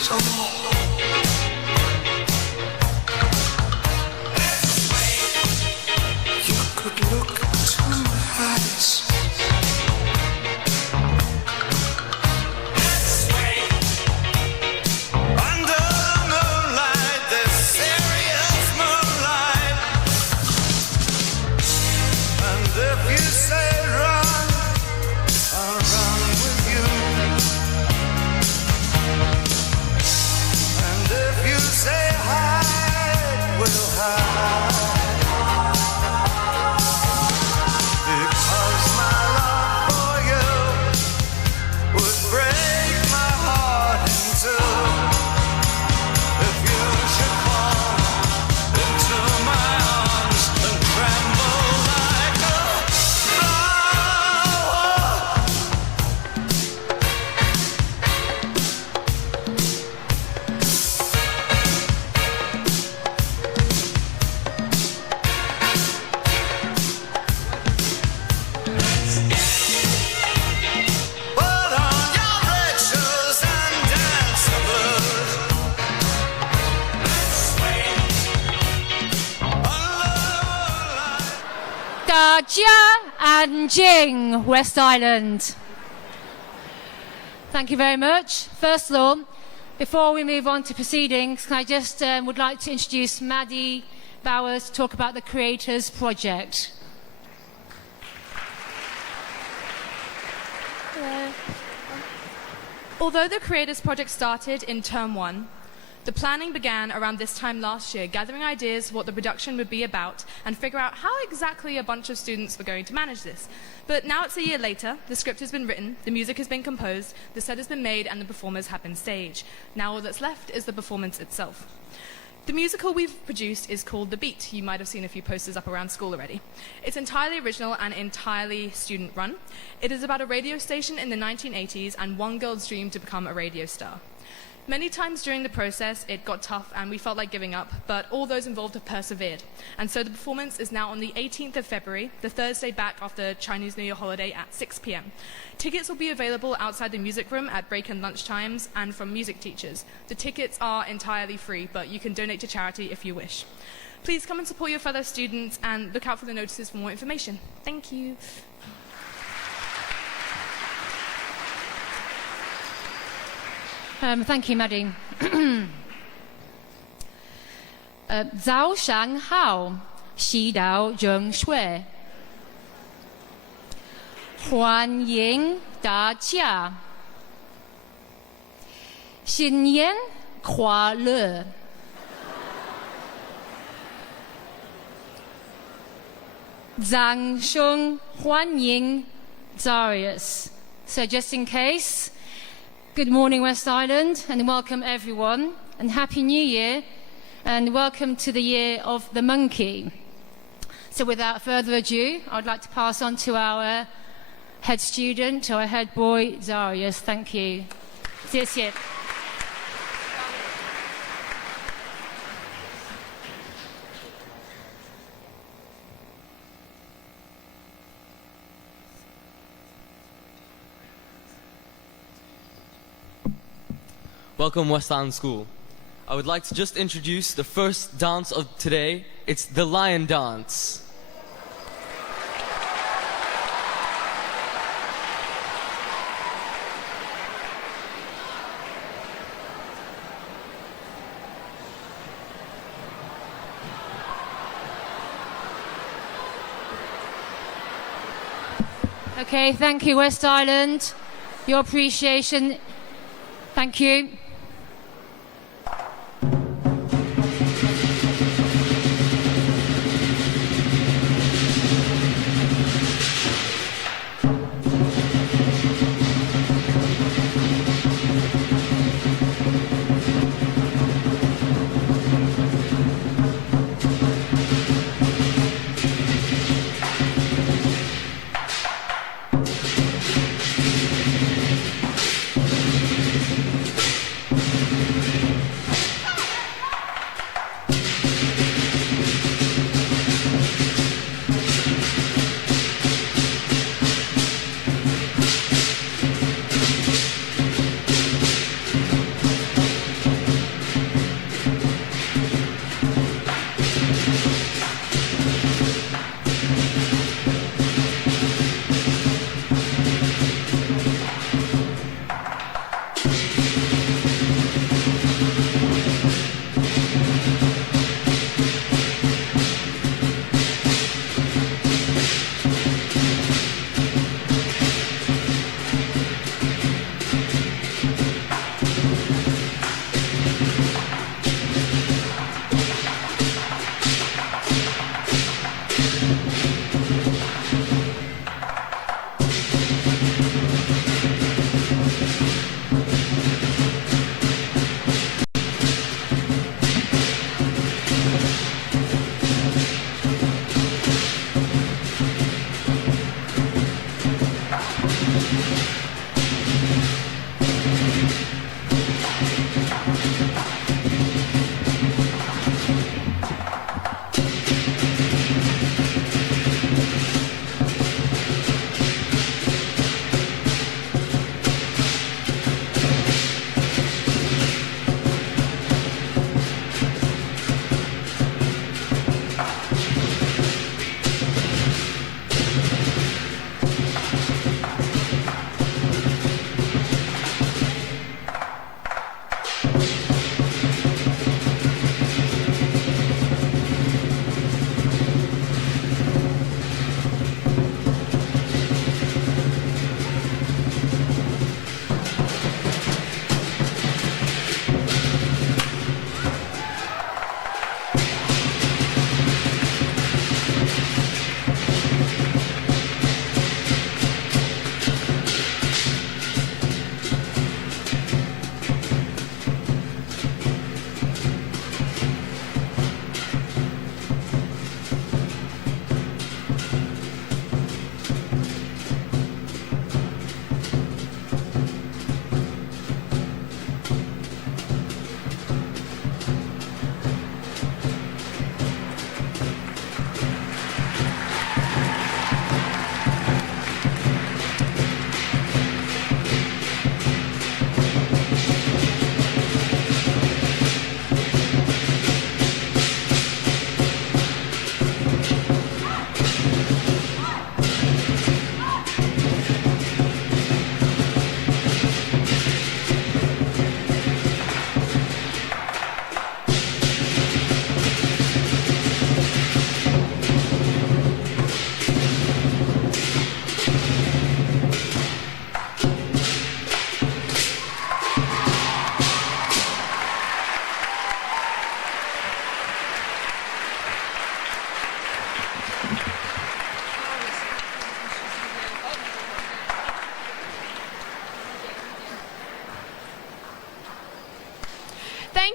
it all. You could look into my eyes. Under moonlight, this serious moonlight. And if you say run, I'll run with you. And if you say hide, we'll hide. Because my love for you would break my heart in two. If you should fall into my arms and tremble like a flower. Put on your red shoes and dance the blues. Da Jia and Jing, West Island. Thank you very much. First of all, before we move on to proceedings, I just would like to introduce Maddie Bowers to talk about the Creators Project. Although the Creators Project started in Term 1, the planning began around this time last year, gathering ideas what the production would be about and figure out how exactly a bunch of students were going to manage this. But now it's a year later, the script has been written, the music has been composed, the set has been made, and the performers have been staged. Now all that's left is the performance itself. The musical we've produced is called The Beat. You might have seen a few posters up around school already. It's entirely original and entirely student-run. It is about a radio station in the 1980s and one girl's dream to become a radio star. Many times during the process, it got tough and we felt like giving up, but all those involved have persevered. And so the performance is now on the 18th of February, the Thursday back after Chinese New Year holiday at 6 p.m. Tickets will be available outside the music room at break and lunch times and from music teachers. The tickets are entirely free, but you can donate to charity if you wish. Please come and support your fellow students and look out for the notices for more information. Thank you. Thank you, Maddie. 早上好，喜到人水，欢迎大家，新年快乐。掌声欢迎 Darius. So just in case, good morning West Island and welcome everyone and Happy New Year and welcome to the year of the monkey. So without further ado, I'd like to pass on to our head student, our head boy, Darius. Thank you. 谢谢. Welcome West Island School. I would like to just introduce the first dance of today. It's the lion dance. Okay, thank you West Island. Your appreciation. Thank you.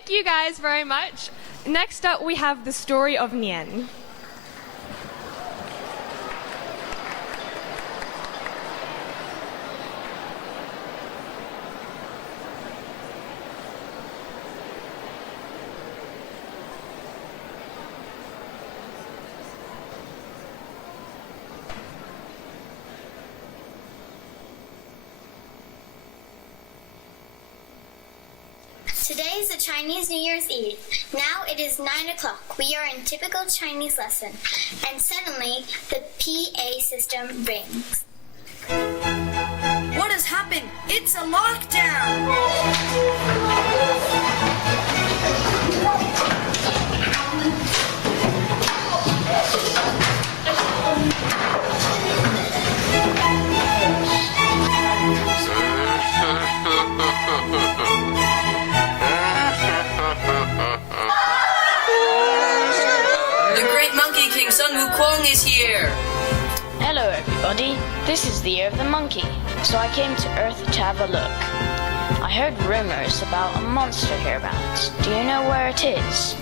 Thank you guys very much. Next up, we have the story of Nian. Today is the Chinese New Year's Eve. Now it is 9 o'clock. We are in typical Chinese lesson. And suddenly, the PA system rings. What has happened? It's a lockdown! The great Monkey King Sun Wukong is here! Hello everybody, this is the year of the monkey, so I came to Earth to have a look. I heard rumors about a monster hereabouts. Do you know where it is?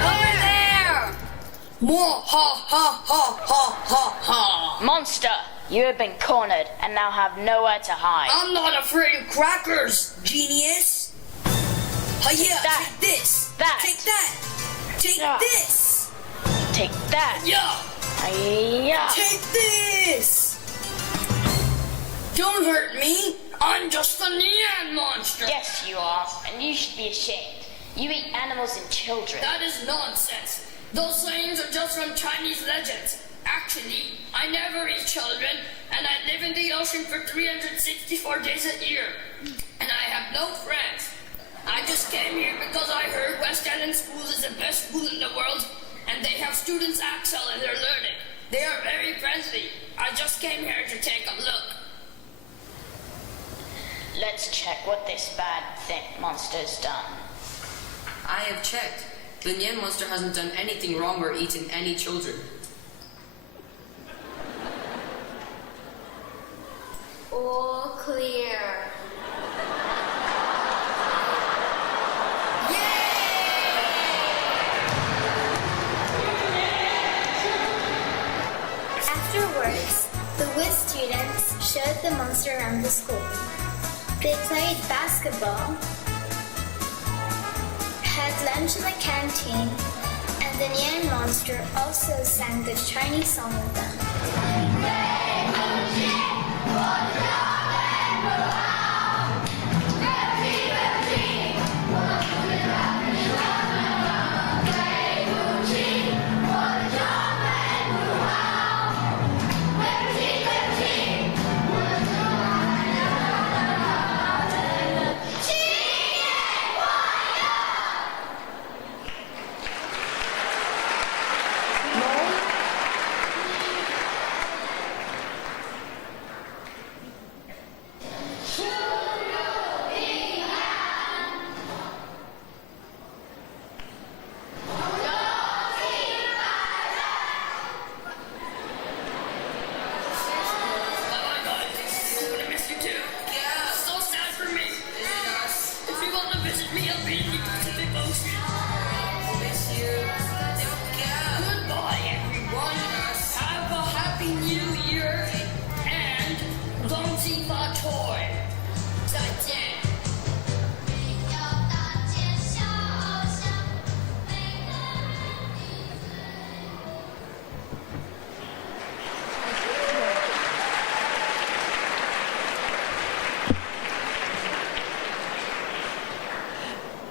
Over there! Mwah, ha, ha, ha, ha, ha, ha! Monster! You have been cornered and now have nowhere to hide. I'm not afraid of crackers, genius! Hiya, That. take this! That. Take that! Take Yeah. this! Take that! Yeah! Yeah. Take this! Don't hurt me! I'm just a Nian monster! Yes, you are, and you should be ashamed. You eat animals and children. That is nonsense. Those sayings are just from Chinese legends. Actually, I never eat children, and I live in the ocean for 364 days a year. And I have no friends. I just came here because I heard West Island School is the best school in the world, and they have students excel in their learning. They are very friendly. I just came here to take a look. Let's check what this bad monster's done. I have checked. The Nian monster hasn't done anything wrong or eaten any children. All clear. Afterwards, the WIS students showed the monster around the school. They played basketball, had lunch in the canteen, and the Nian monster also sang the Chinese song with them.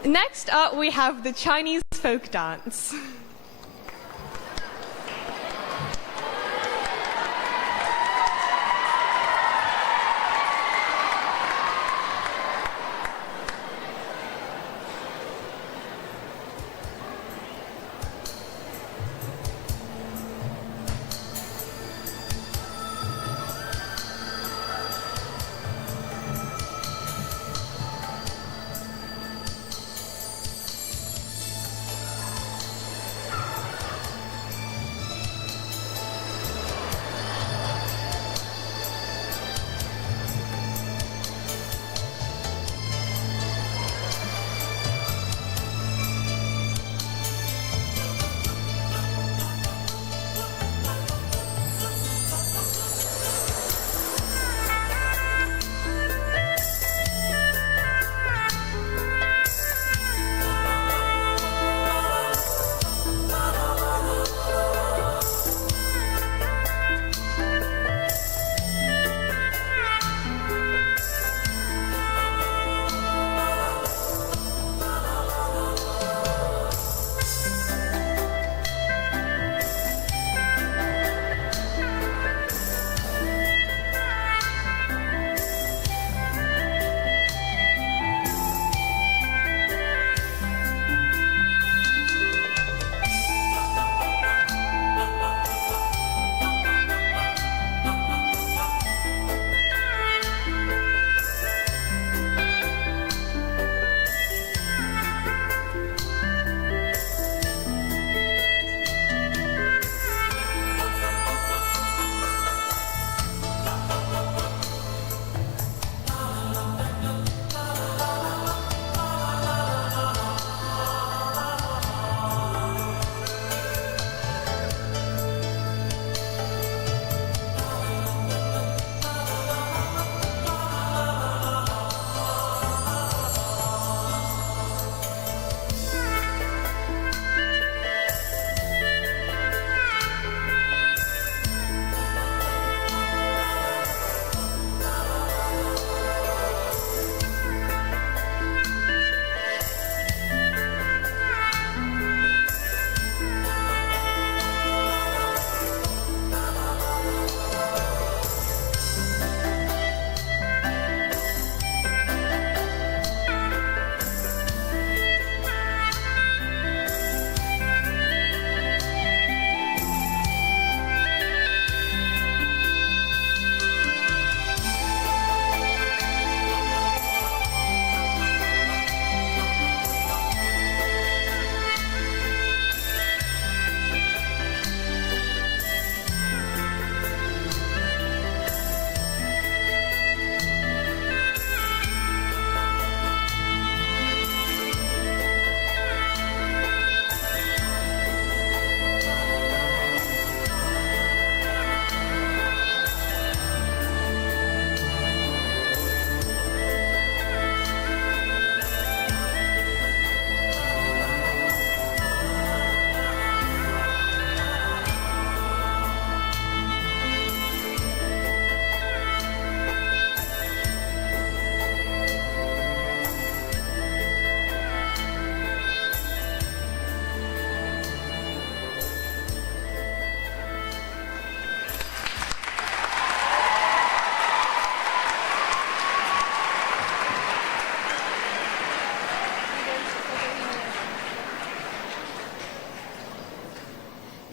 Next up, we have the Chinese folk dance.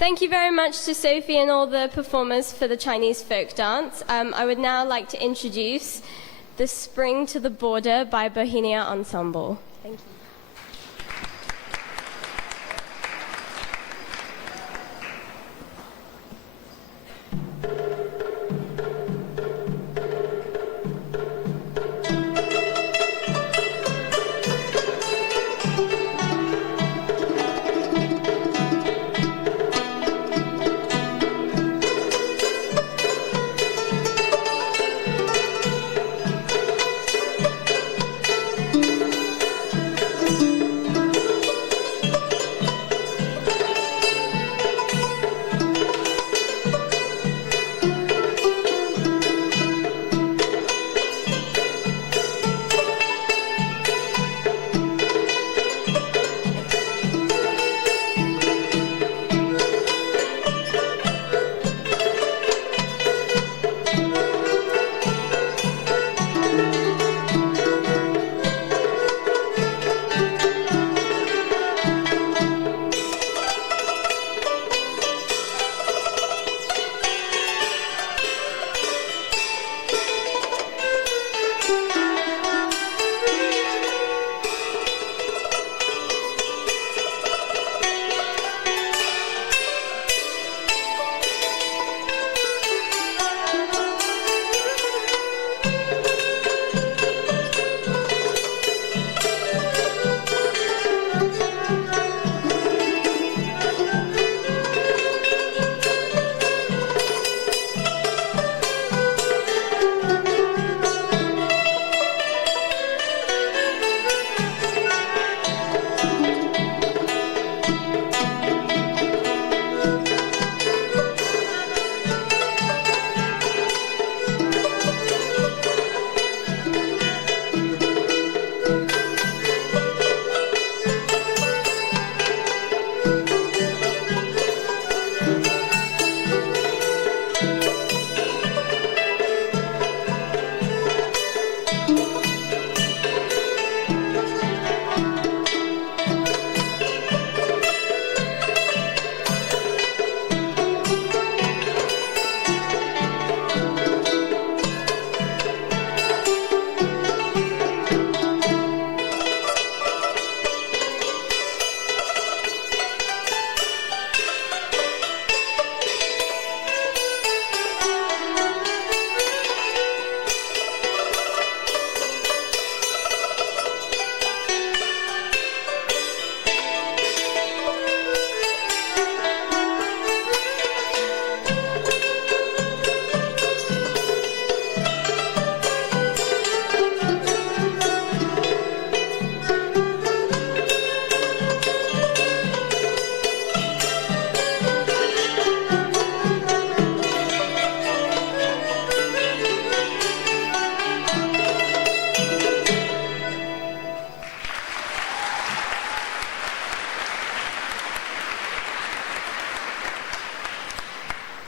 Thank you very much to Sophie and all the performers for the Chinese folk dance. I would now like to introduce The Spring to the Border by Bohemia Ensemble. Thank you.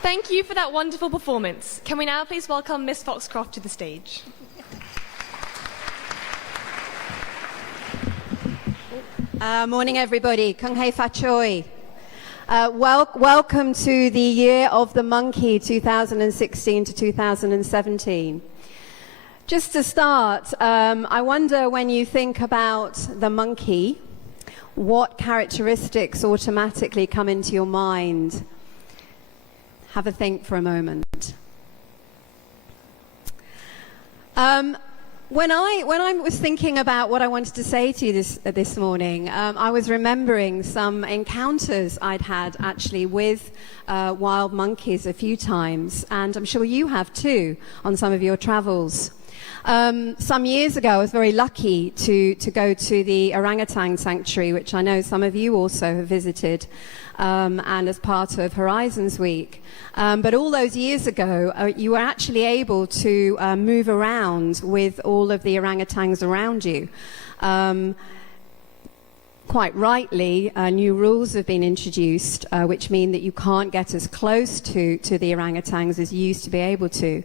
Thank you for that wonderful performance. Can we now please welcome Miss Foxcroft to the stage? Morning, everybody. Kung hei fa choi. Welcome to the Year of the Monkey 2016 to 2017. Just to start, I wonder when you think about the monkey, what characteristics automatically come into your mind? Have a think for a moment. When I was thinking about what I wanted to say to you this morning, I was remembering some encounters I'd had actually with wild monkeys a few times, and I'm sure you have too on some of your travels. Some years ago, I was very lucky to go to the orangutan sanctuary, which I know some of you also have visited, and as part of Horizons Week. But all those years ago, you were actually able to move around with all of the orangutans around you. Quite rightly, new rules have been introduced, which mean that you can't get as close to the orangutans as you used to be able to.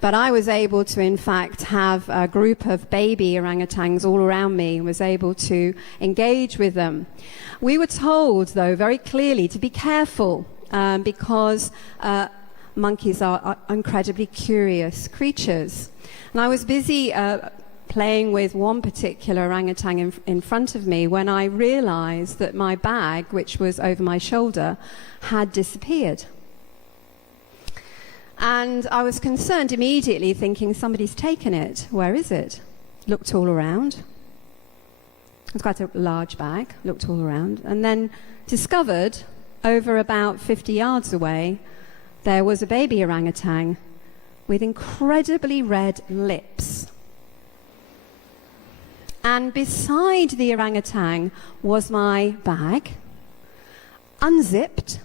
But I was able to, in fact, have a group of baby orangutans all around me and was able to engage with them. We were told, though, very clearly to be careful because monkeys are incredibly curious creatures. And I was busy playing with one particular orangutan in front of me when I realized that my bag, which was over my shoulder, had disappeared. And I was concerned immediately, thinking somebody's taken it. Where is it? Looked all around. It was quite a large bag, looked all around, and then discovered over about 50 yards away there was a baby orangutan with incredibly red lips. And beside the orangutan was my bag, unzipped.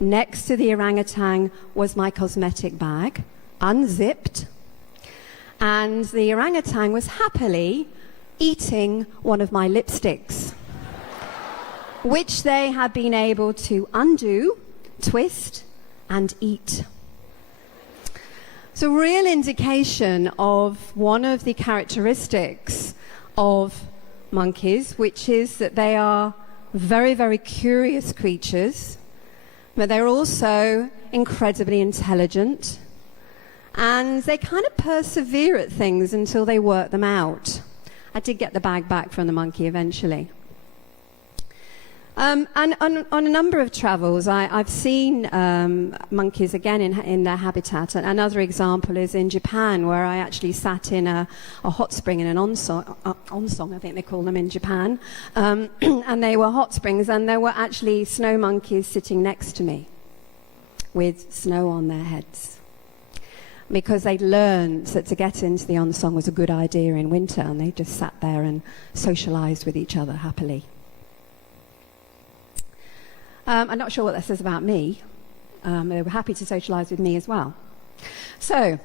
Next to the orangutan was my cosmetic bag, unzipped. And the orangutan was happily eating one of my lipsticks, which they had been able to undo, twist, and eat. It's a real indication of one of the characteristics of monkeys, which is that they are very, very curious creatures, but they're also incredibly intelligent, and they kind of persevere at things until they work them out. I did get the bag back from the monkey eventually. And on a number of travels, I've seen monkeys again in their habitat. And another example is in Japan, where I actually sat in a hot spring in an onsong, I think they call them in Japan. And they were hot springs, and there were actually snow monkeys sitting next to me with snow on their heads, because they'd learned that to get into the onsong was a good idea in winter, and they just sat there and socialized with each other happily. I'm not sure what that says about me. They were happy to socialize with me as well. So,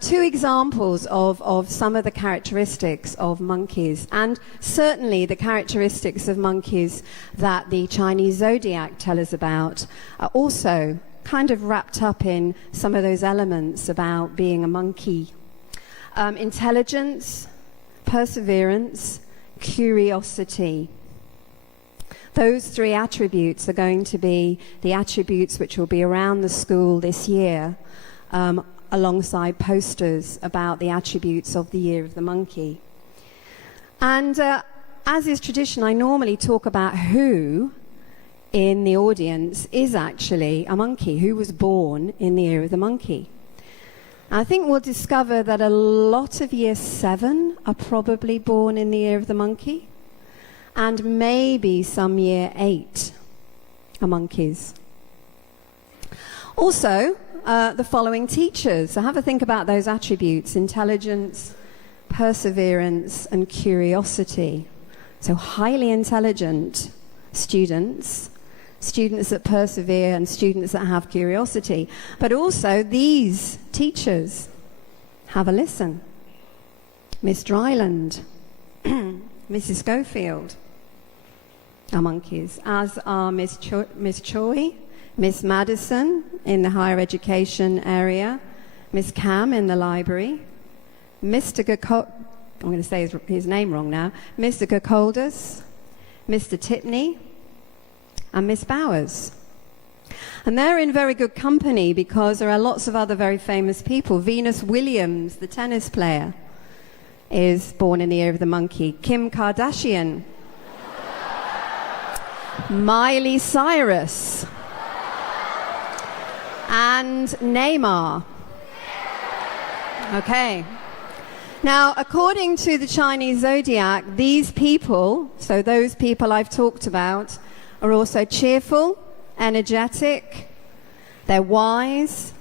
two examples of some of the characteristics of monkeys, and certainly the characteristics of monkeys that the Chinese zodiac tell us about are also kind of wrapped up in some of those elements about being a monkey. Intelligence, perseverance, curiosity. Those three attributes are going to be the attributes which will be around the school this year, alongside posters about the attributes of the Year of the Monkey. And as is tradition, I normally talk about who in the audience is actually a monkey, who was born in the Year of the Monkey. I think we'll discover that a lot of Year 7 are probably born in the Year of the Monkey, and maybe some Year 8 are monkeys. Also, the following teachers. So have a think about those attributes: intelligence, perseverance, and curiosity. So highly intelligent students, students that persevere, and students that have curiosity. But also these teachers. Have a listen. Miss Dryland, Mrs. Schofield are monkeys, as are Miss Choi, Miss Madison in the higher education area, Miss Cam in the library, Mr. I'm going to say his name wrong now, Mr. Gokoldus, Mr. Tipney, and Miss Bowers. And they're in very good company because there are lots of other very famous people. Venus Williams, the tennis player, is born in the Year of the Monkey. Kim Kardashian, Miley Cyrus, and Neymar. Okay. Now, according to the Chinese zodiac, these people, so those people I've talked about, are also cheerful, energetic, they're wise,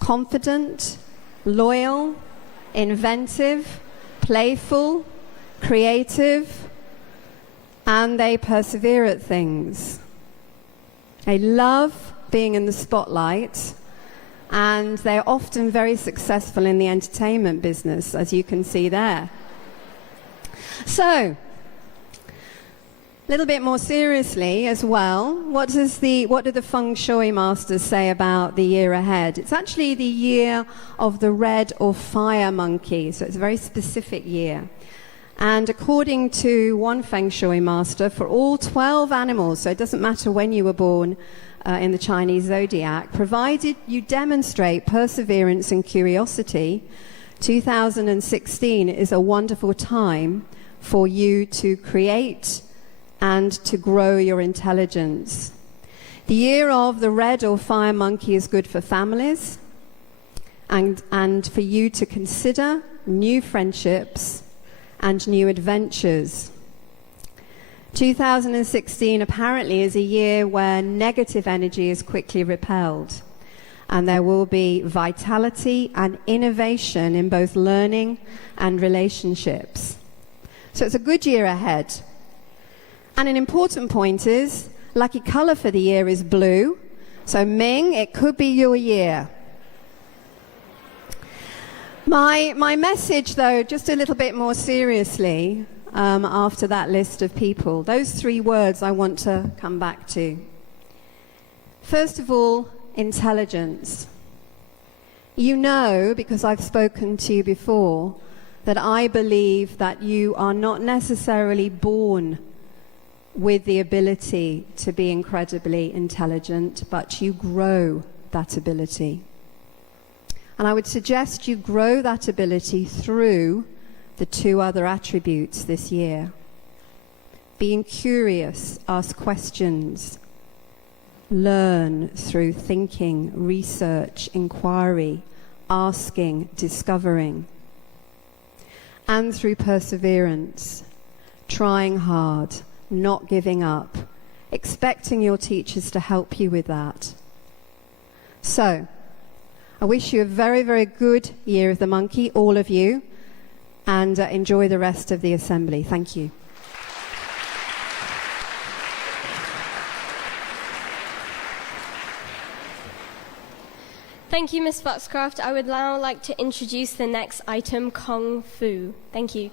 confident, loyal, inventive, playful, creative, and they persevere at things. They love being in the spotlight, and they're often very successful in the entertainment business, as you can see there. So, a little bit more seriously as well, what do the feng shui masters say about the year ahead? It's actually the year of the red or fire monkey, so it's a very specific year. And according to one feng shui master, for all 12 animals, so it doesn't matter when you were born, in the Chinese zodiac, provided you demonstrate perseverance and curiosity, 2016 is a wonderful time for you to create and to grow your intelligence. The year of the red or fire monkey is good for families and for you to consider new friendships and new adventures. 2016 apparently is a year where negative energy is quickly repelled, and there will be vitality and innovation in both learning and relationships. So it's a good year ahead. And an important point is, lucky color for the year is blue. So Ming, it could be your year. My message, though, just a little bit more seriously, after that list of people, those 3 words I want to come back to. First of all, intelligence. You know, because I've spoken to you before, that I believe that you are not necessarily born with the ability to be incredibly intelligent, but you grow that ability. And I would suggest you grow that ability through the 2 other attributes this year. Being curious, ask questions, learn through thinking, research, inquiry, asking, discovering, and through perseverance, trying hard, not giving up, expecting your teachers to help you with that. So, I wish you a very, very good year of the monkey, all of you, and enjoy the rest of the assembly. Thank you. Thank you, Miss Foxcroft. I would now like to introduce the next item, Kung Fu. Thank you.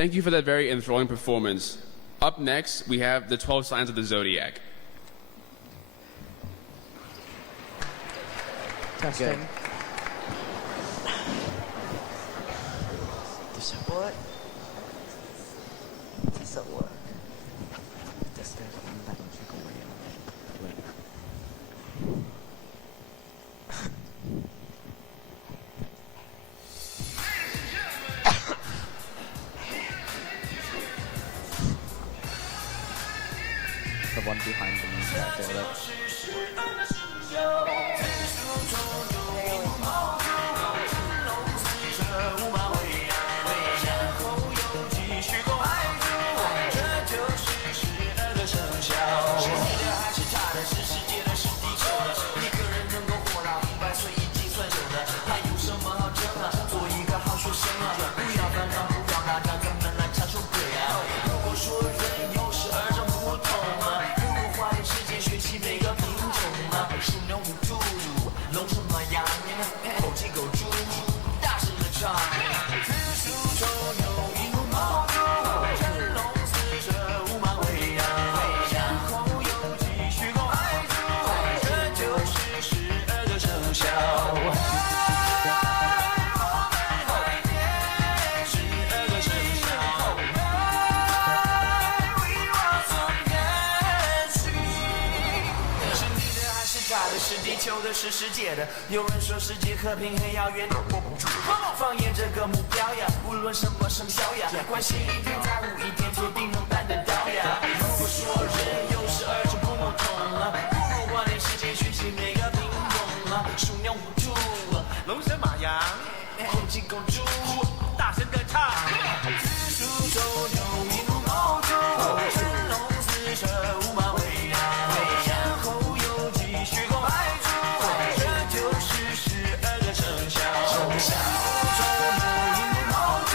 Thank you for that very enthralling performance. Up next, we have the 12 signs of the zodiac. Testing. Does it work? Does it work? Testing. The one behind the main character, like.是地球的，是世界的。有人说世界和平很遥远，握不住。放眼这个目标呀，无论什么生肖呀，关心一点，在乎一点，铁定能办得到呀。如果说人有时而就不同了，不如花点时间学习每个品种了。鼠牛虎兔，龙蛇马羊，猴鸡狗猪，大声的唱。子鼠丑牛寅虎卯兔，辰龙巳蛇午马未羊，然后酉鸡戌狗亥猪，这就是12个生肖。子鼠丑牛寅虎卯兔，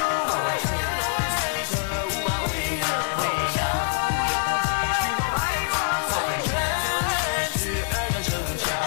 辰龙巳蛇午马未羊，然后酉鸡戌狗亥猪，这就是12个生肖。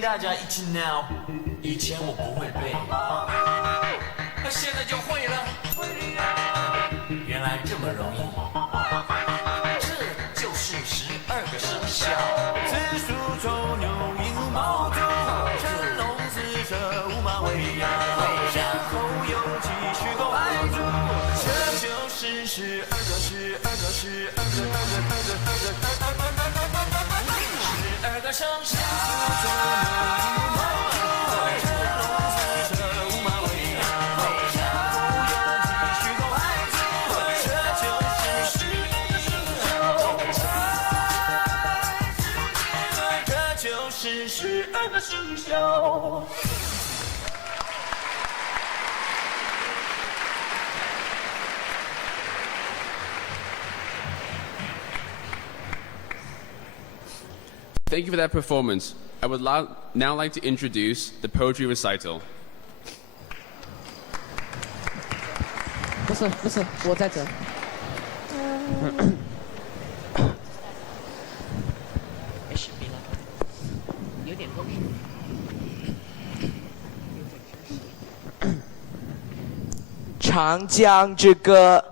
大家一起闹，以前我不会背，现在就会了。原来这么容易，这就是12个生肖。子鼠丑牛寅虎卯兔，辰龙巳蛇午马未羊，然后酉鸡戌狗亥猪，这就是12个生肖。12个生肖。Thank you for that performance. I would now like to introduce the poetry recital. 不是，我在这。没事，别了，有点东西。长江之歌。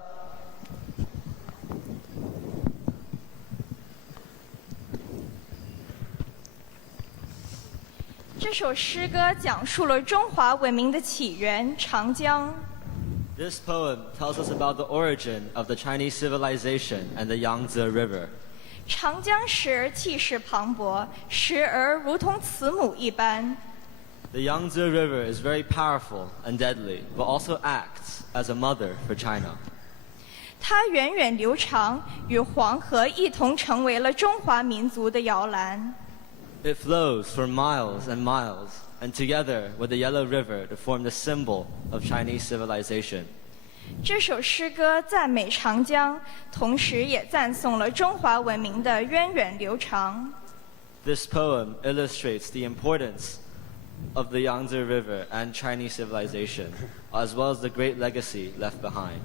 这首诗歌讲述了中华文明的起源——长江。This poem tells us about the origin of the Chinese civilization and the Yangtze River. 长江时而气势磅礴，时而如同慈母一般。The Yangtze River is very powerful and deadly, but also acts as a mother for China. 它源远流长，与黄河一同成为了中华民族的摇篮。 It flows for miles and miles, and together with the Yellow River to form the symbol of Chinese civilization. 这首诗歌赞美长江，同时也赞颂了中华文明的源远流长。 This poem illustrates the importance of the Yangtze River and Chinese civilization, as well as the great legacy left behind.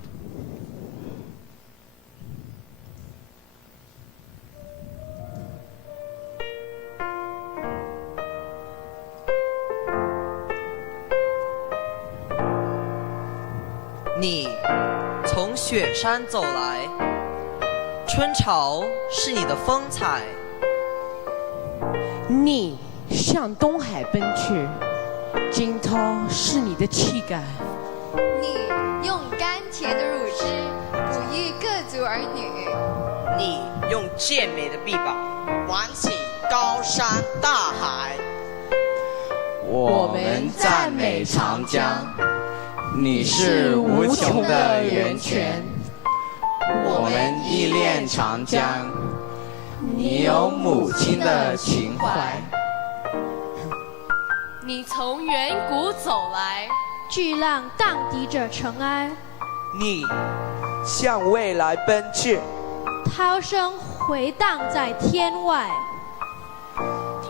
你从雪山走来，春潮是你的风采。你向东海奔去，惊涛是你的气概。你用甘甜的乳汁哺育各族儿女。你用健美的臂膀挽起高山大海。我们赞美长江。 你是无穷的源泉，我们依恋长江。你有母亲的情怀。你从远古走来，巨浪荡涤着尘埃。你向未来奔去，涛声回荡在天外。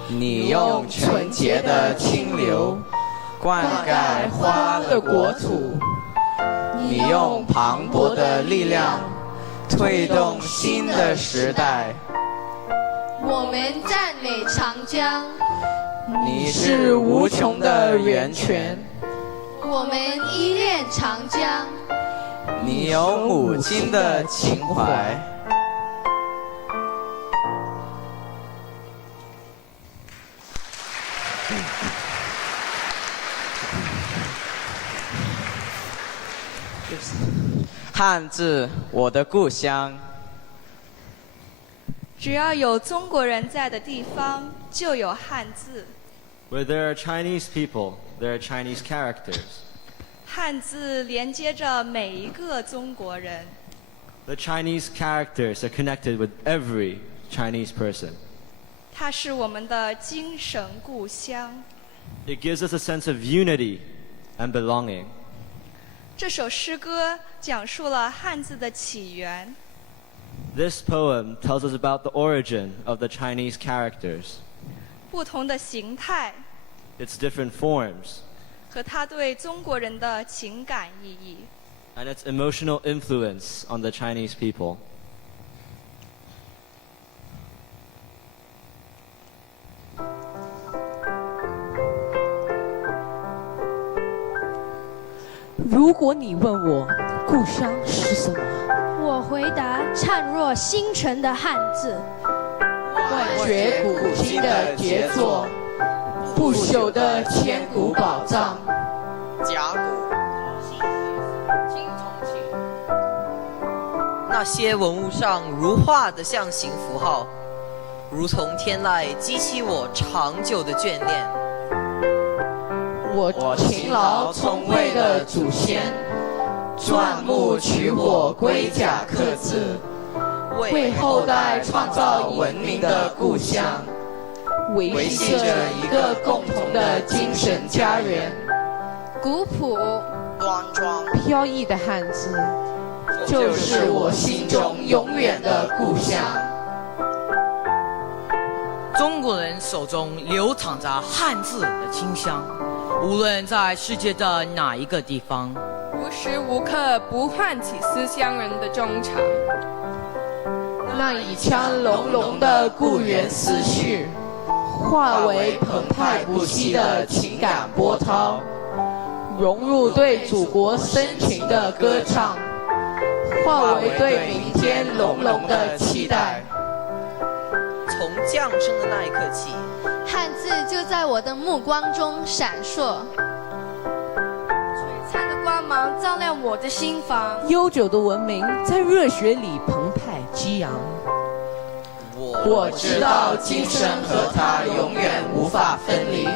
你用纯洁的清流。 灌溉花的国土，你用磅礴的力量推动新的时代。我们赞美长江，你是无穷的源泉。我们依恋长江，你有母亲的情怀。 汉字，我的故乡。只要有中国人在的地方，就有汉字。Where there are Chinese people, there are Chinese characters. 汉字连接着每一个中国人。The Chinese characters are connected with every Chinese person. 它是我们的精神故乡。 It gives us a sense of unity and belonging. 这首诗歌讲述了汉字的起源。 This poem tells us about the origin of the Chinese characters. 不同的形态。 Its different forms. 和它对中国人的情感意义。 And its emotional influence on the Chinese people. 如果你问我故乡是什么，我回答：灿若星辰的汉字，万绝古今的杰作，不朽的千古宝藏。甲骨、青铜器，那些文物上如画的象形符号，如同天籁，激起我长久的眷恋。 我勤劳聪慧的祖先，钻木取火，龟甲刻字，为后代创造文明的故乡，维系着一个共同的精神家园。古朴、端庄、飘逸的汉字，就是我心中永远的故乡。中国人手中流淌着汉字的清香。 无论在世界的哪一个地方，无时无刻不唤起思乡人的衷肠。那一腔浓浓的故园思绪，化为澎湃不息的情感波涛，融入对祖国深情的歌唱，化为对明天浓浓的期待。从降生的那一刻起。 汉字就在我的目光中闪烁，璀璨的光芒照亮我的心房。悠久的文明在热血里澎湃激扬。我知道今生和它永远无法分离，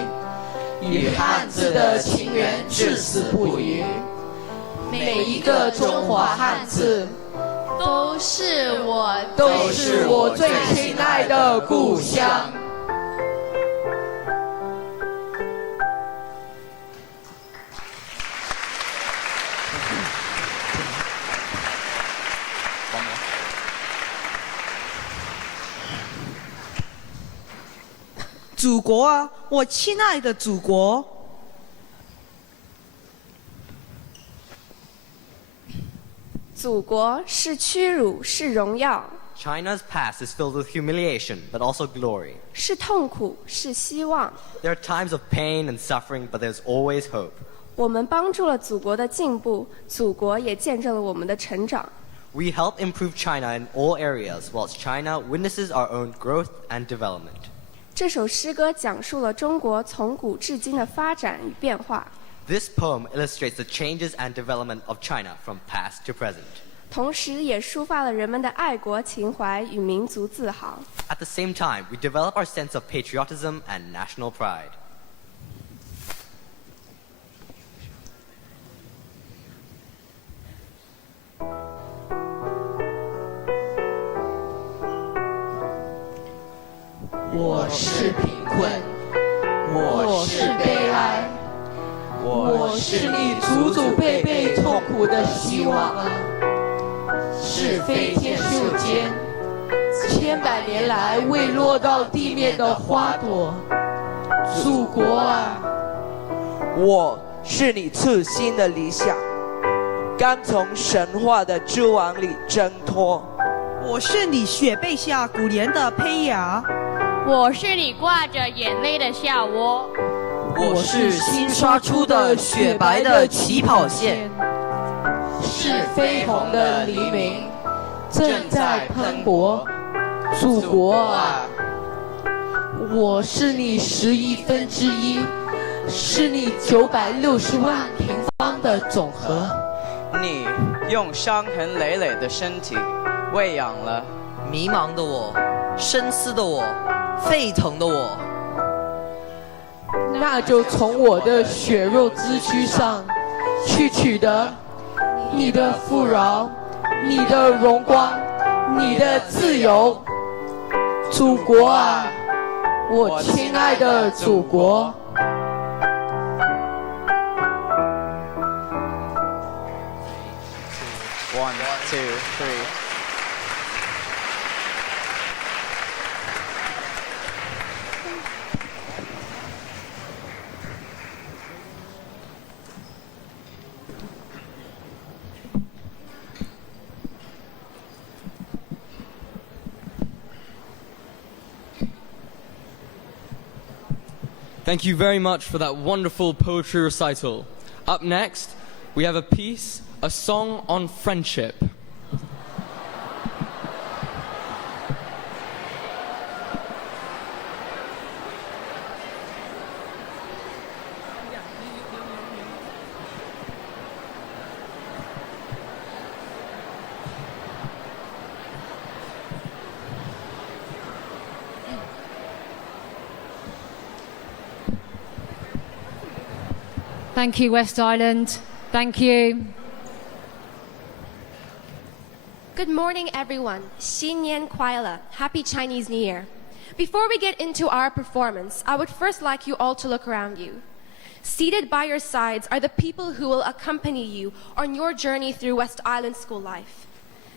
与汉字的情缘至死不渝。每一个中华汉字，都是我最亲爱的故乡。祖国啊，我亲爱的祖国！祖国是屈辱，是荣耀， China's past is filled with humiliation, but also glory. 是痛苦，是希望。 There are times of pain and suffering, but there's always hope. 我们帮助了祖国的进步，祖国也见证了我们的成长。 We help improve China in all areas, whilst China witnesses our own growth and development. 这首诗歌讲述了中国从古至今的发展与变化， This poem illustrates the changes and development of China from past to present. 同时也抒发了人们的爱国情怀与民族自豪。 At the same time, we develop our sense of patriotism and national pride. 我是贫困，我是悲哀，我是你祖祖辈辈痛苦的希望啊！是飞天袖间，千百年来未落到地面的花朵。祖国啊，我是你刺心的理想，刚从神话的之网里挣脱。我是你雪背下古莲的胚芽。 我是你挂着眼泪的笑窝，我是新刷出的雪白的起跑线，是绯红的黎明，正在喷薄。祖国啊，我是你1/11，是你960万平方的总和。你用伤痕累累的身体喂养了迷茫的我，深思的我。 沸腾的我，那就从我的血肉之躯上去取得你的富饶、你的荣光、你的自由。祖国啊，我亲爱的祖国。 1, 2, 3. Thank you very much for that wonderful poetry recital. Up next, we have a piece, a song on friendship. Thank you, West Island. Thank you. Good morning, everyone. 新年快乐. Happy Chinese New Year. Before we get into our performance, I would first like you all to look around you. Seated by your sides are the people who will accompany you on your journey through West Island school life.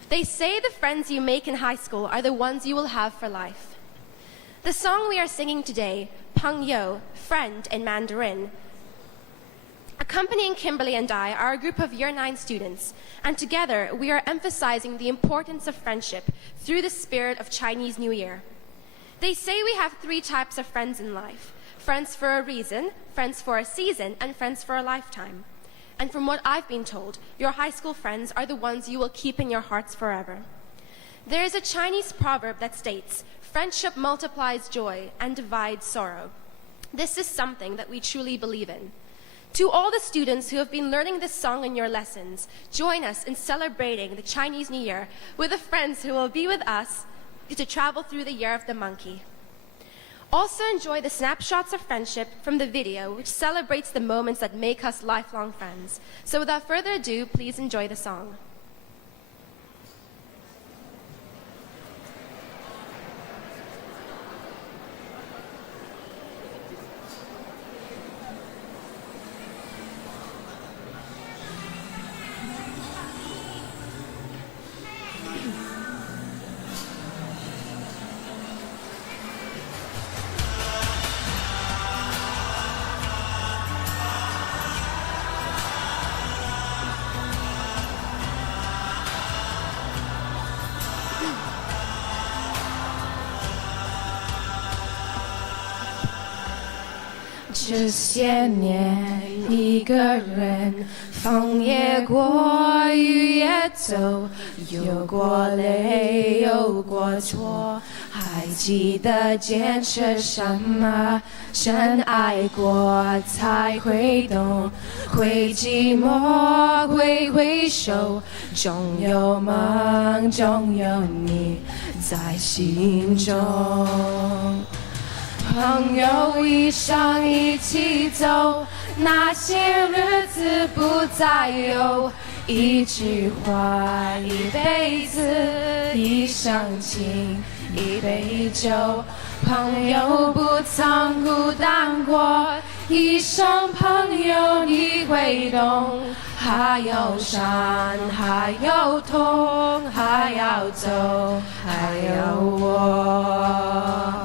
They say the friends you make in high school are the ones you will have for life. The song we are singing today, Peng Yo, Friend in Mandarin, accompanying Kimberly and I are a group of Year 9 students, and together we are emphasizing the importance of friendship through the spirit of Chinese New Year. They say we have 3 types of friends in life: friends for a reason, friends for a season, and friends for a lifetime. And from what I've been told, your high school friends are the ones you will keep in your hearts forever. There is a Chinese proverb that states, "Friendship multiplies joy and divides sorrow." This is something that we truly believe in. To all the students who have been learning this song in your lessons, join us in celebrating the Chinese New Year with the friends who will be with us to travel through the Year of the Monkey. Also enjoy the snapshots of friendship from the video, which celebrates the moments that make us lifelong friends. So without further ado, please enjoy the song. 这些年一个人，风也过，雨也走，有过泪，有过错，还记得坚持什么？真爱过才会懂，会寂寞，会回首，总有梦，总有你在心中。朋友一生一起走，那些日子不再有。一句话，一辈子，一生情，一杯酒。朋友不曾孤单过，一生朋友你会懂。还有伤，还有痛，还要走，还有我。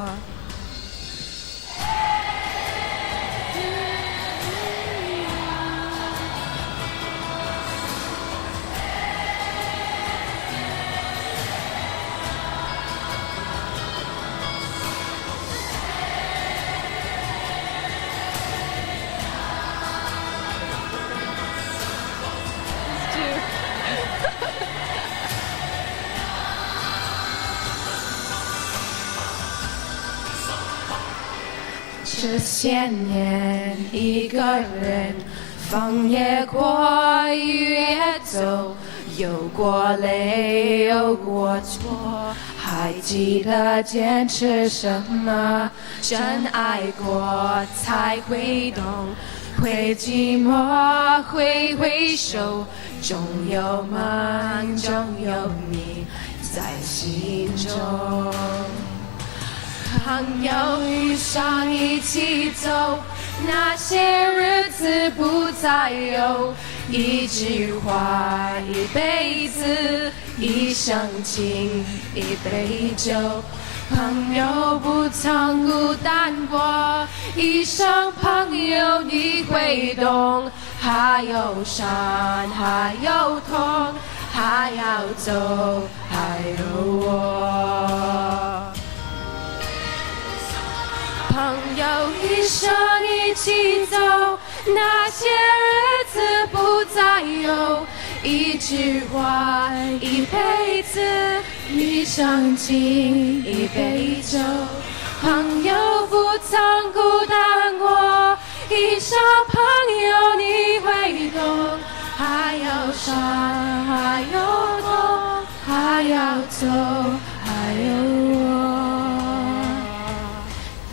这些年一个人，风也过，雨也走，有过泪，有过错，还记得坚持什么？真爱过才会懂，会寂寞，会回首，总有梦，总有你在心中。朋友一生一起走，那些日子不再有。一句话，一辈子，一生情，一杯酒。朋友不曾孤单过，一生朋友你会懂。还有伤，还有痛，还要走，还有我。朋友一生一起走，那些日子不再有。一句话，一辈子，一生情，一杯酒。朋友不曾孤单过，一生朋友你会懂。还有伤，还有痛，还要走，还有我。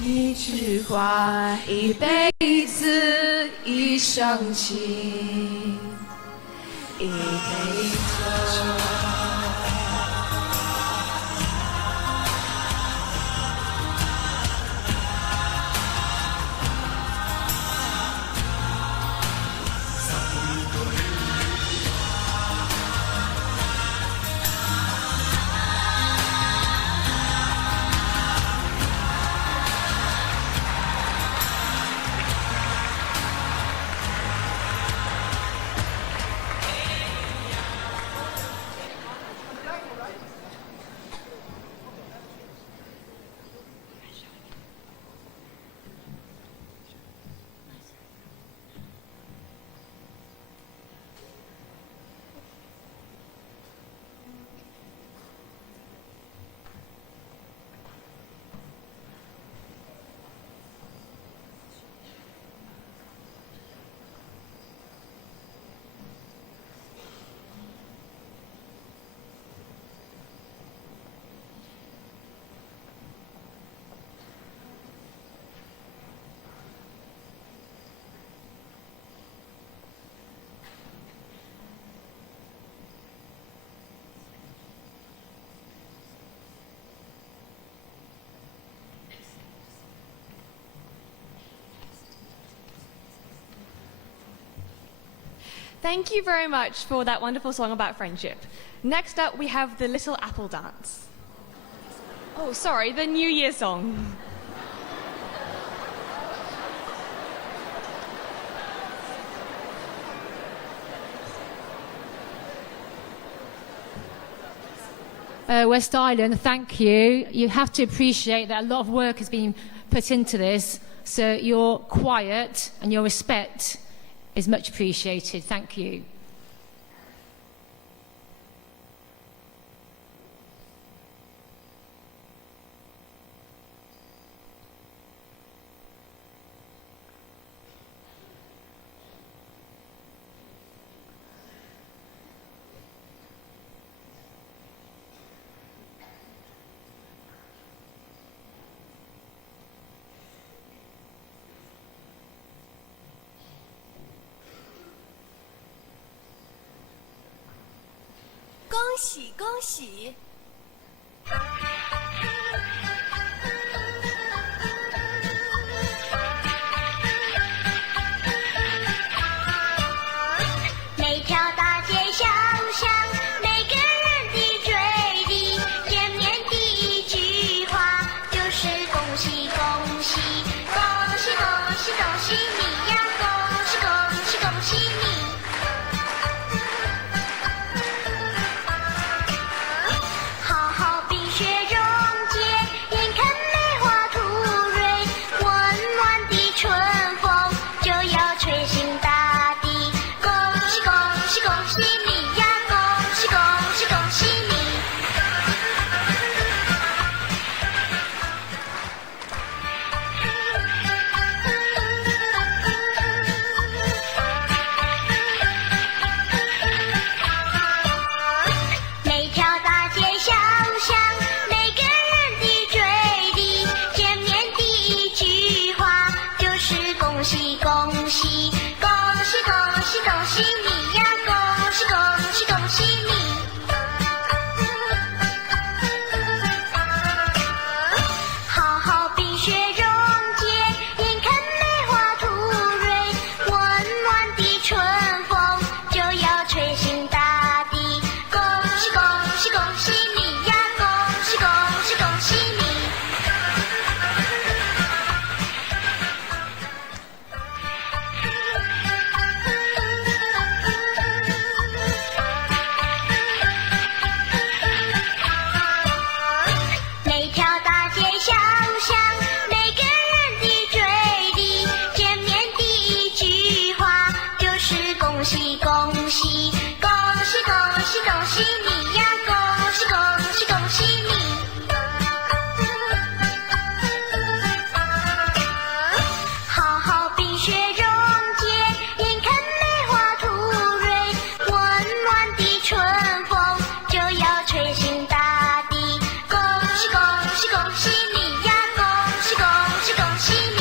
一句话，一辈子，一生情，一杯酒。Thank you very much for that wonderful song about friendship. Next up, we have the Little Apple Dance. Oh, sorry, the New Year song. West Island, thank you. You have to appreciate that a lot of work has been put into this So your quiet and your respect is much appreciated. Thank you.恭喜恭喜！每条大街小巷，每个人的嘴里，见面第一句话就是恭喜恭喜，恭喜恭喜恭喜你呀，恭喜恭喜恭喜你。好好冰雪融解，眼看梅花吐蕊，温暖的春风就要吹醒大地。恭喜恭喜恭喜你呀，恭喜恭喜恭喜你。每条大街小巷，每个人的嘴里，见面第一句话就是恭喜恭喜，恭喜恭喜恭喜你呀，恭喜恭喜恭喜你。好好冰雪融解，眼看梅花吐蕊，温暖的春风就要吹醒大地。恭喜恭喜恭喜你呀，恭喜恭喜恭喜你。每条大街小巷，每个人的嘴里，见面第一句话就是恭喜恭喜，恭喜恭喜恭喜你呀，恭喜恭喜恭喜你。好好冰雪融解，眼看梅花吐蕊，温暖的春风就要吹醒大地。恭喜恭喜恭喜你呀，恭喜恭喜恭喜你。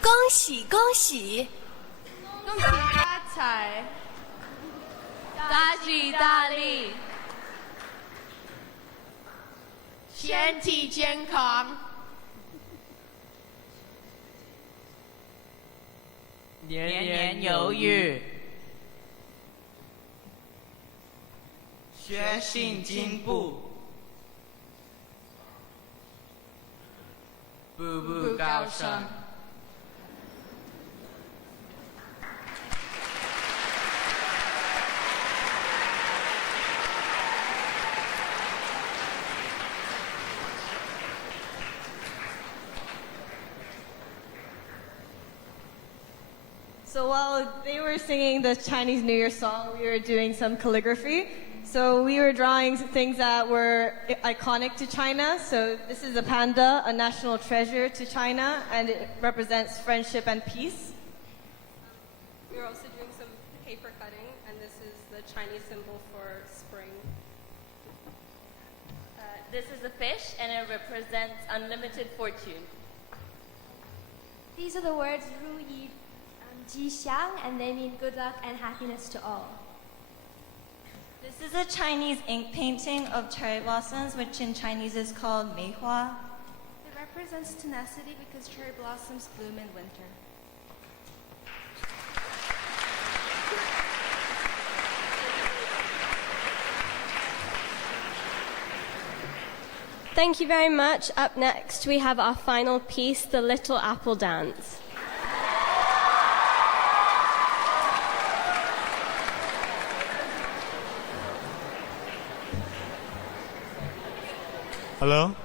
恭喜恭喜！恭喜发财，大吉大利，身体健康，年年有余，学习进步，步步高升。So while they were singing the Chinese New Year song, we were doing some calligraphy. So we were drawing things that were iconic to China. So this is a panda, a national treasure to China, and it represents friendship and peace. We were also doing some paper cutting, and this is the Chinese symbol for spring. This is a fish, and it represents unlimited fortune. These are the words Ru Yi Ji Xiang, and they mean good luck and happiness to all. This is a Chinese ink painting of cherry blossoms, which in Chinese is called Mei Hua. It represents tenacity because cherry blossoms bloom in winter. Thank you very much. Up next, we have our final piece, the Little Apple Dance. Hello?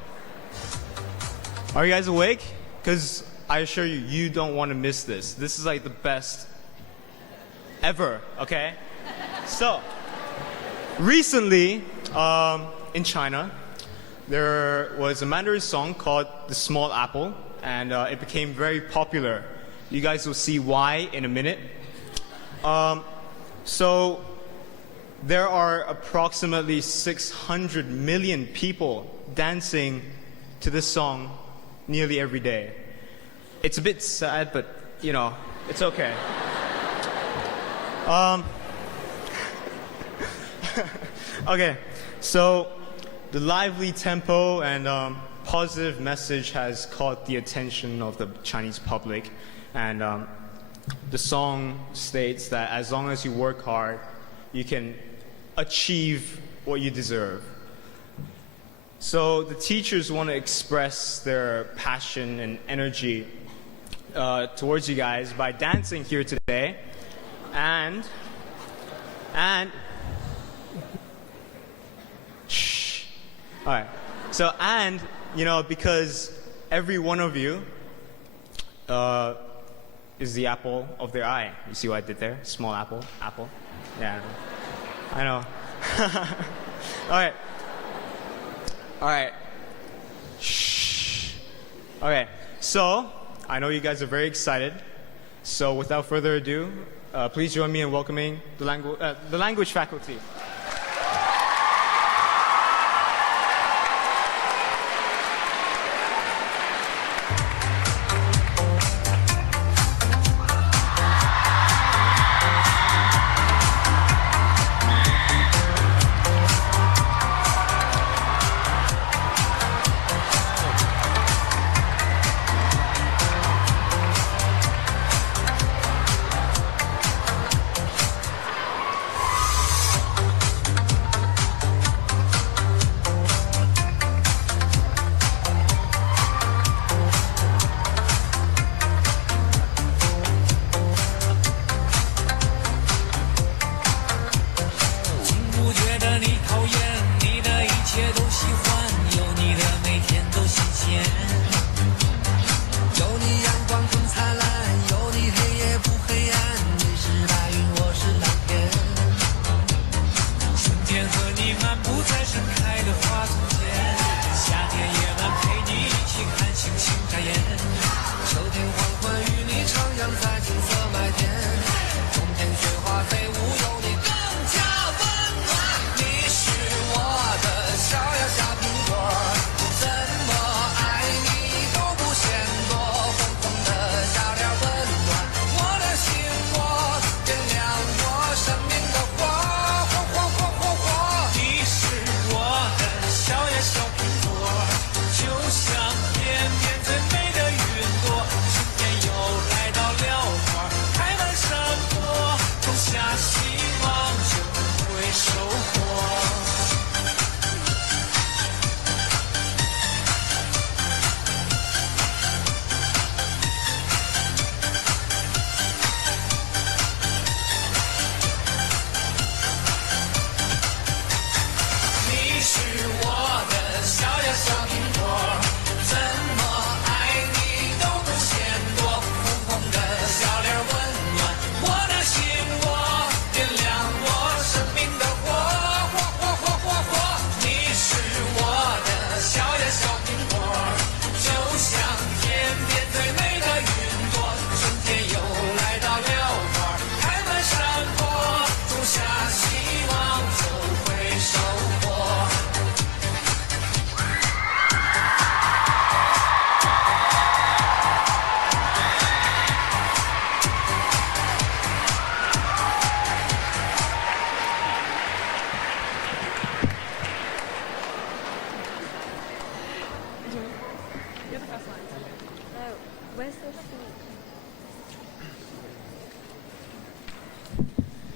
Are you guys awake? Because I assure you, you don't want to miss this. This is like the best ever, okay? So, recently, in China, there was a Mandarin song called The Small Apple, and it became very popular. You guys will see why in a minute. So, there are approximately 600 million people dancing to this song nearly every day. It's a bit sad, but, you know, it's okay. Okay, so the lively tempo and positive message has caught the attention of the Chinese public, and the song states that as long as you work hard, you can achieve what you deserve. So the teachers want to express their passion and energy towards you guys by dancing here today, and shh. All right. So you know, because every one of you is the apple of their eye. You see what I did there? Small apple, apple. Yeah, I know. All right. Shh. Okay. So I know you guys are very excited. So without further ado, please join me in welcoming the language faculty.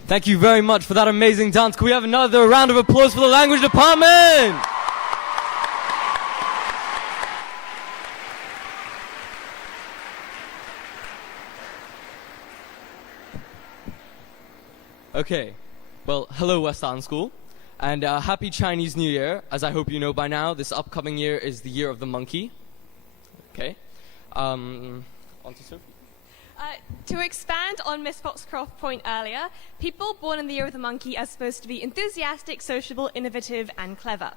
Thank you very much for that amazing dance. Can we have another round of applause for the language department? Okay, well, hello West Island School. And happy Chinese New Year. As I hope you know by now, this upcoming year is the year of the monkey. Okay. On to Sophie. To expand on Miss Foxcroft's point earlier, people born in the year of the monkey are supposed to be enthusiastic, sociable, innovative, and clever.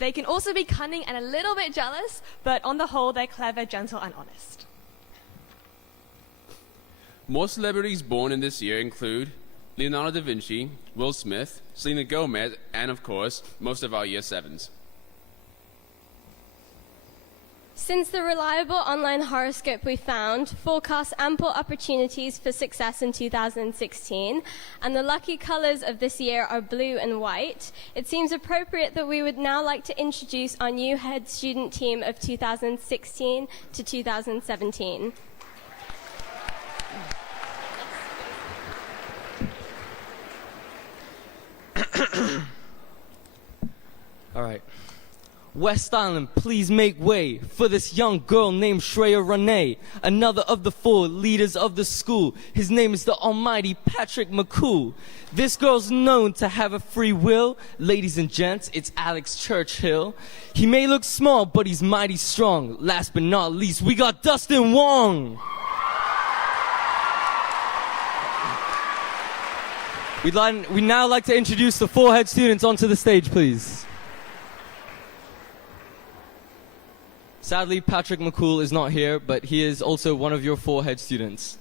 They can also be cunning and a little bit jealous, but on the whole, they're clever, gentle, and honest. More celebrities born in this year include Leonardo da Vinci, Will Smith, Selena Gomez, and of course, most of our year 7s. Since the reliable online horoscope we found forecasts ample opportunities for success in 2016, and the lucky colors of this year are blue and white, it seems appropriate that we would now like to introduce our new head student team of 2016 to 2017. All right. West Island, please make way for this young girl named Shreya Renee, another of the 4 leaders of the school. His name is the almighty Patrick McCool. This girl's known to have a free will. Ladies and gents, it's Alex Churchill. He may look small, but he's mighty strong. Last but not least, we got Dustin Wong. We'd now like to introduce the 4 head students onto the stage, please. Sadly, Patrick McCool is not here, but he is also one of your 4 head students.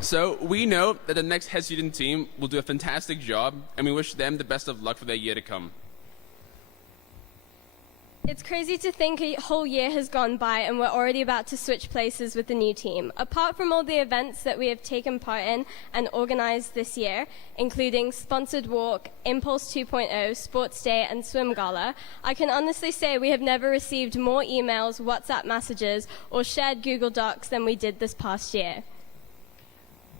So we know that the next head student team will do a fantastic job, and we wish them the best of luck for their year to come. It's crazy to think a whole year has gone by and we're already about to switch places with the new team. Apart from all the events that we have taken part in and organized this year, including Sponsored Walk, Impulse 2.0, Sports Day, and Swim Gala, I can honestly say we have never received more emails, WhatsApp messages, or shared Google Docs than we did this past year.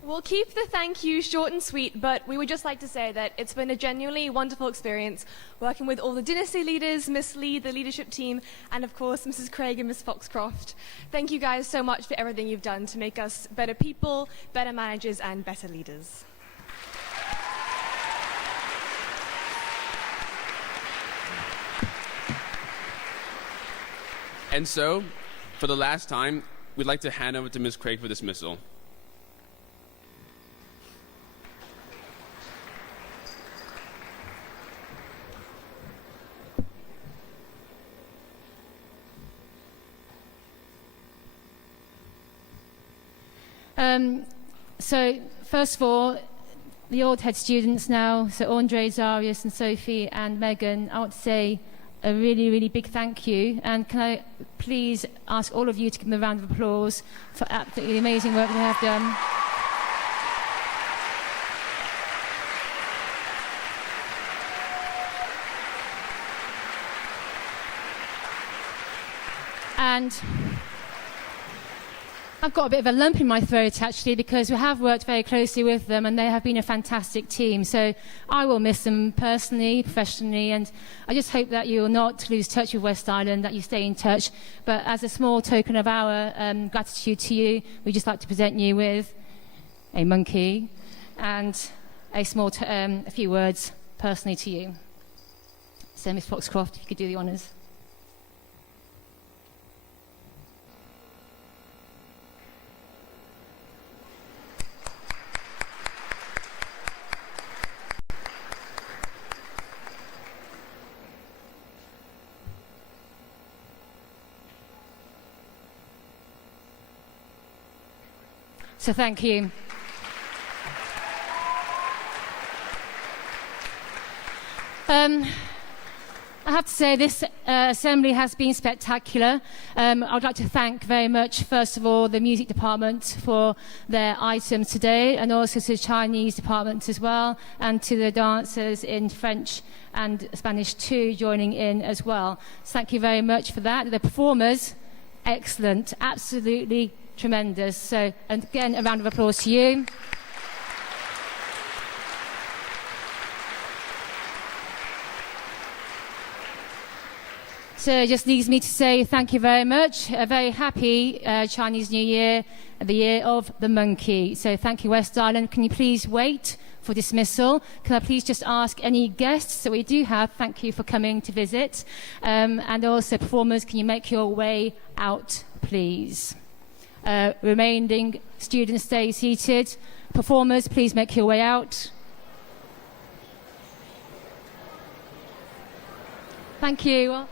We'll keep the thank you short and sweet, but we would just like to say that it's been a genuinely wonderful experience working with all the dynasty leaders, Miss Lee, the leadership team, and of course Mrs. Craig and Miss Foxcroft. Thank you guys so much for everything you've done to make us better people, better managers, and better leaders. And so, for the last time, we'd like to hand over to Ms. Craig for dismissal. So first of all, the old head students now, so Andre, Zarius and Sophie and Megan, I want to say a really, really big thank you. And can I please ask all of you to give them a round of applause for absolutely amazing work they have done. And I've got a bit of a lump in my throat, actually, because we have worked very closely with them and they have been a fantastic team. So I will miss them personally, professionally, and I just hope that you will not lose touch with West Island, that you stay in touch. But as a small token of our gratitude to you, we'd just like to present you with a monkey and a few words personally to you. So, Miss Foxcroft, if you could do the honours. So thank you. I have to say this assembly has been spectacular. I would like to thank very much, first of all, the music department for their items today, and also to the Chinese department as well, and to the dancers in French and Spanish too joining in as well. So thank you very much for that. The performers, excellent, absolutely tremendous. So, and again, a round of applause to you. So it just leaves me to say thank you very much. A very happy Chinese New Year, the year of the monkey. So thank you, West Island. Can you please wait for dismissal? Can I please just ask any guests that we do have, thank you for coming to visit. And also performers, can you make your way out, please? Remaining students, stay seated. Performers, please make your way out. Thank you.